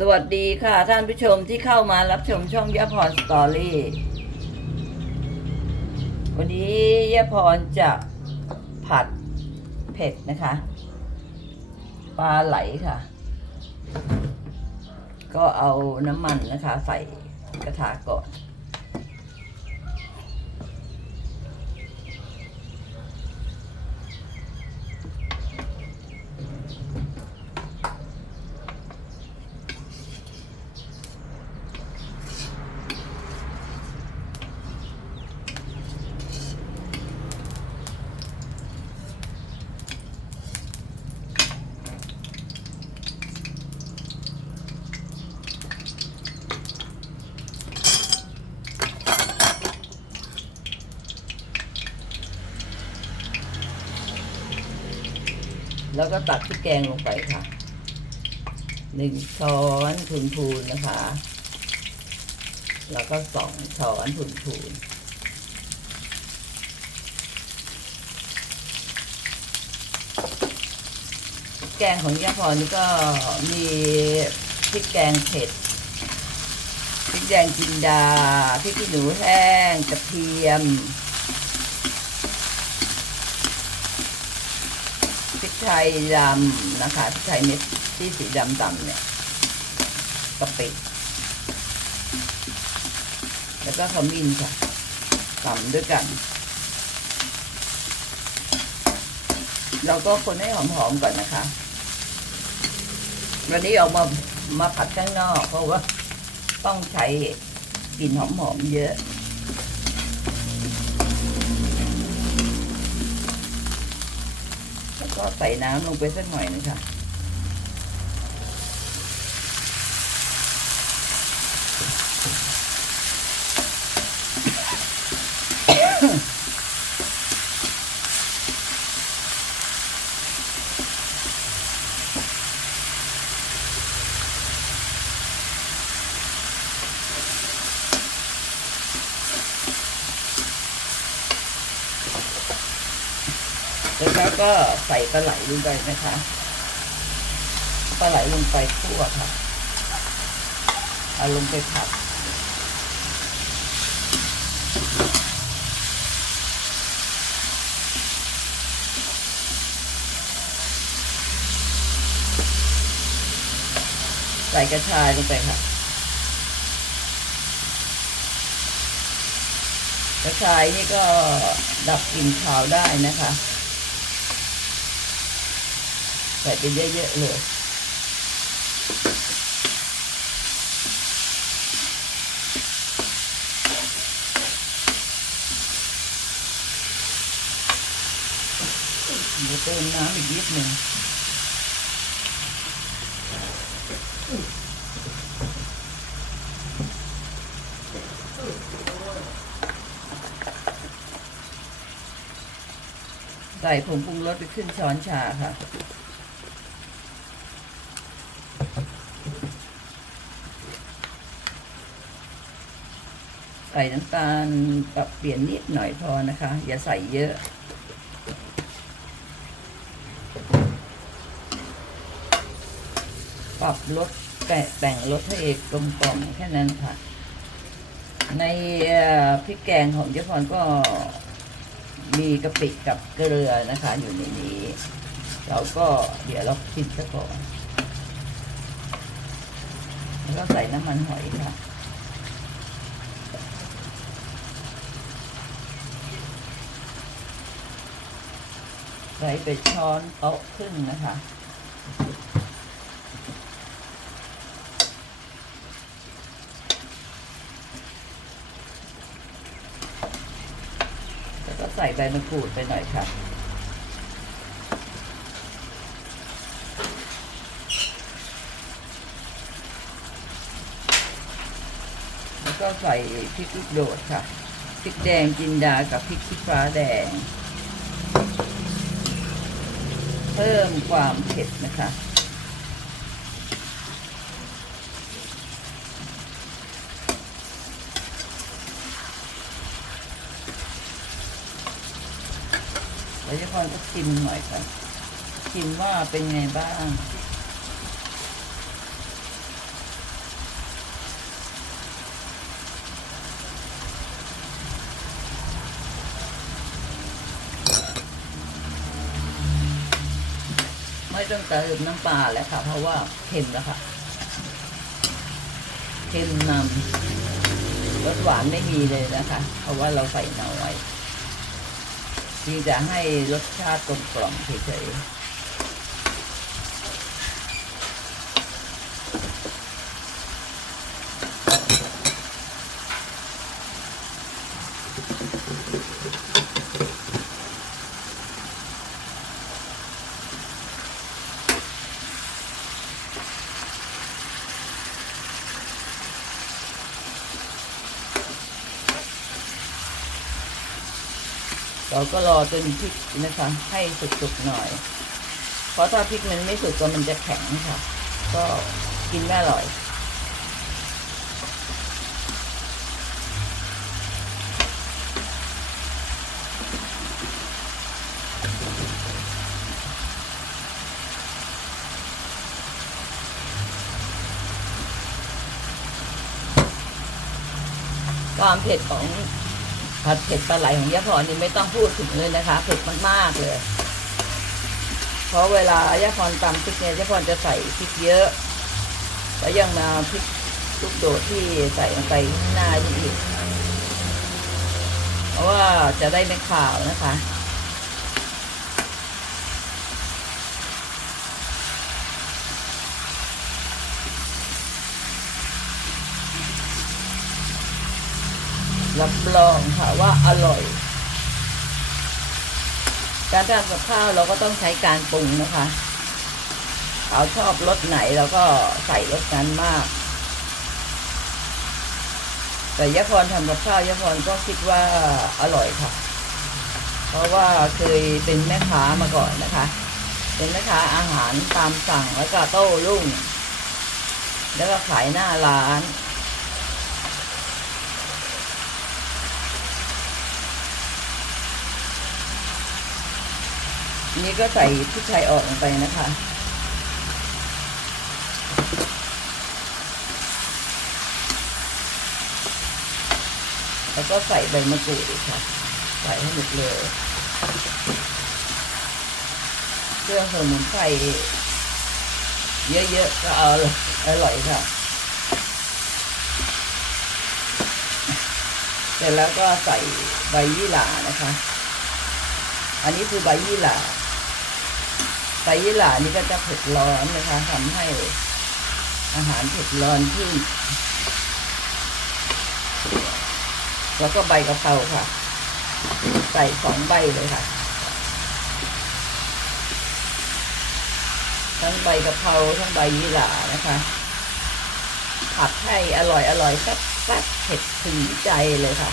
สวัสดีค่ะท่านผู้ชมที่เข้ามารับชมช่องยะพรสตอรี่วันนี้ยะพรจะผัดเผ็ดนะคะ ปลาไหลค่ะ ก็เอาน้ำมันนะคะ ใส่กระทะก่อน แล้วก็ตักพริกแกงลงไปค่ะหนึ่งช้อนพูนพูนๆนะคะ แล้วก็สองช้อนพูนพูนแกงของย่าพรนี่ก็มีพริกแกงเผ็ดพริกแดงจินดาพริกขี้หนูแห้งกระเทียม พริก ไทยดำนะคะพริกไทยเม็ดที่สีดำดำเนี่ยกะปิแล้วก็ขมิ้นค่ะตำด้วยกัน เราก็คนให้หอมๆก่อนนะคะ วันนี้ออกมามาผัดข้างนอกเพราะว่าต้องใช้กลิ่นหอมๆเยอะ ใส่น้ำลงไปสักหน่อยนะคะ แล้วก็ใส่ปลาไหลลงไปนะคะปลาไหลลงไปคั่วค่ะเอาลงไปผัดใส่กระชายลงไปค่ะ กระชายนี่ก็ดับกลิ่นขาวได้นะคะ ใส่ไปเยอะๆเลยเดี๋ยวเติมน้ำอีกนิดหนึ่งใส่ผงปรุงรสไปครึ่งช้อนชาค่ะ ใส่น้ำตาลปรับเปลี่ยนนิดหน่อยพอนะคะ อย่าใส่เยอะ ปรับรสแต่แต่งรสให้เอกกลมกล่อมแค่นั้นค่ะ ในพริกแกงของเจ๊พรก็มีกะปิกับเกลือนะคะ อยู่ในนี้ เราก็เดี๋ยวเราชิมซะก่อนแล้วใส่น้ำมันหอยค่ะ ใส่ไปช้อนโต๊ะครึ่งนะคะ แล้วก็ใส่ใบมะกรูดไปหน่อยค่ะแล้วก็ใส่พริกลูกโดดค่ะ พริกแดงจินดา กับพริกขี้ฟ้าแดง เพิ่มความเผ็ดนะคะ แล้วจะพรก็ชิมหน่อยค่ะชิมว่าเป็นไงบ้าง ไม่ต้องเติมน้ำปลาแล้วค่ะ เพราะว่าเค็มแล้วค่ะเค็มนำรสหวานไม่มีเลยนะคะ เพราะว่าเราใส่น้อยที่จะให้รสชาติกลมกล่อมเฉยๆ เราก็รอจนพริกนะคะ ให้สุกๆหน่อย เพราะถ้าพริกมันไม่สุกก็มันจะแข็งค่ะ ก็กินไม่อร่อยความเผ็ดของ ผัดเผ็ดปลาไหลของยะพรนี่ไม่ต้องพูดถึงเลยนะคะเผ็ดมากๆเลย เพราะเวลายะพรตำพริกเนี่ยยะพรจะใส่พริกเยอะแล้วยังมาพริกลูกโดดที่ใส่ลงไปหน้าอีกเพราะว่าจะได้ไม่ขาวนะคะ รับรองค่ะว่าอร่อย การทำกับข้าวเราก็ต้องใช้การปรุงนะคะเขาชอบรสไหนเราก็ใส่รสนั้นมาก แต่ยะพรทำกับข้าวยะพรก็คิดว่าอร่อยค่ะ เพราะว่าเคยเป็นแม่ค้ามาก่อนนะคะ เป็นแม่ค้าอาหารตามสั่งแล้วก็โต้รุ่ง แล้วก็ขายหน้าร้าน นี่ก็ใส่พริกไทยออกลงไปนะคะ แล้วก็ใส่ใบมะกรูดค่ะ ใส่ให้หมดเลยเครื่องสมุนไพรเยอะๆก็เอาอร่อยค่ะ เสร็จแล้วก็ใส่ใบยี่หร่านะคะ อันนี้คือใบยี่หร่า ใบยี่หร่านี่ก็จะเผ็ดร้อนนะคะทำให้อาหารเผ็ดร้อนขึ้น แล้วก็ใบกะเพราค่ะ ใส่สองใบเลยค่ะ ทั้งใบกะเพราทั้งใบยี่หร่านะคะผัดให้อร่อยอร่อยแซ่บแซ่บเผ็ดถึงใจเลยค่ะ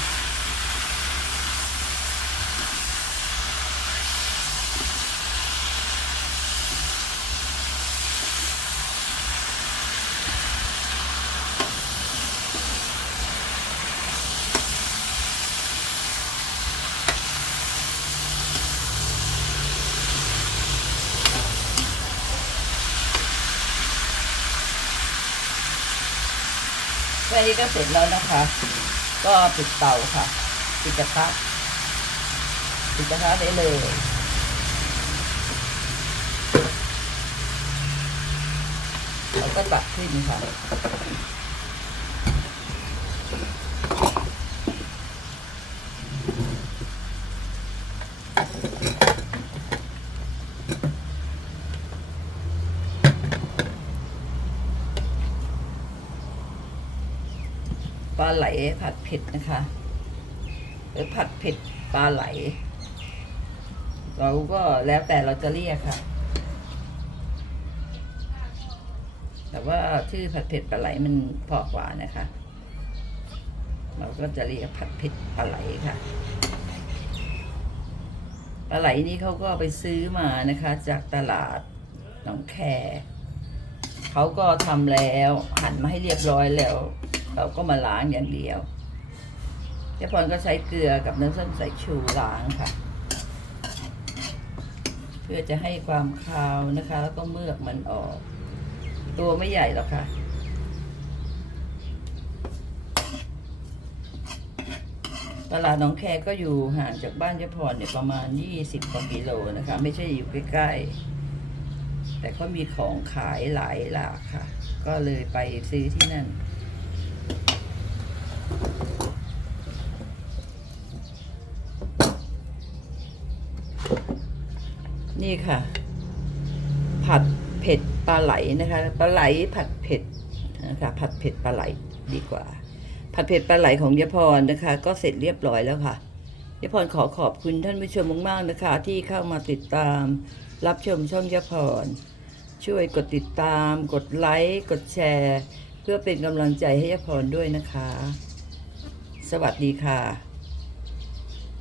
แค่นี้ก็เสร็จแล้วนะคะ ก็ปิดเตาค่ะ ปิดกระทะปิดกระทะได้เลยเราก็ตักขึ้นค่ะ ลาไหลผัดเผ็ดนะคะ หรือผัดเผ็ดปลาไหล เราก็แล้วแต่เราจะเรียกค่ะ แต่ว่าชื่อผัดเผ็ดปลาไหลมันพอกว่านะคะ เราก็จะเรียกผัดเผ็ดปลาไหลค่ะปลาไหลนี่เขาก็ไปซื้อมานะคะ จากตลาดหนองแคเขาก็ทำแล้ว หั่นมาให้เรียบร้อยแล้ว เราก็มาล้างอย่างเดียวเจ๊พรก็ใช้เกลือกับน้ำส้มสายชูล้างค่ะ เพื่อจะให้ความคาวนะคะ แล้วก็เมือกมันออก ตัวไม่ใหญ่หรอกค่ะตลาดหนองแคก็อยู่ห่างจากบ้านเจ๊พรเนี่ยประมาณ 20กว่ากิโลนะคะ ไม่ใช่อยู่ใกล้ๆ แต่ก็มีของขายหลายหลากค่ะ ก็เลยไปซื้อที่นั่น นี่ค่ะ ผัดเผ็ดปลาไหลนะคะปลาไหลผัดเผ็ดนะคะผัดเผ็ดปลาไหลดีกว่า ผัดเผ็ดปลาไหลของยาพรนะคะ ก็เสร็จเรียบร้อยแล้วค่ะยาพรขอขอบคุณท่านผู้ชมมากๆนะคะ ที่เข้ามาติดตาม รับชมช่องยาพร ช่วยกดติดตาม กดไลค์กดแชร์ เพื่อเป็นกำลังใจให้ยายพรด้วยนะคะ สวัสดีค่ะ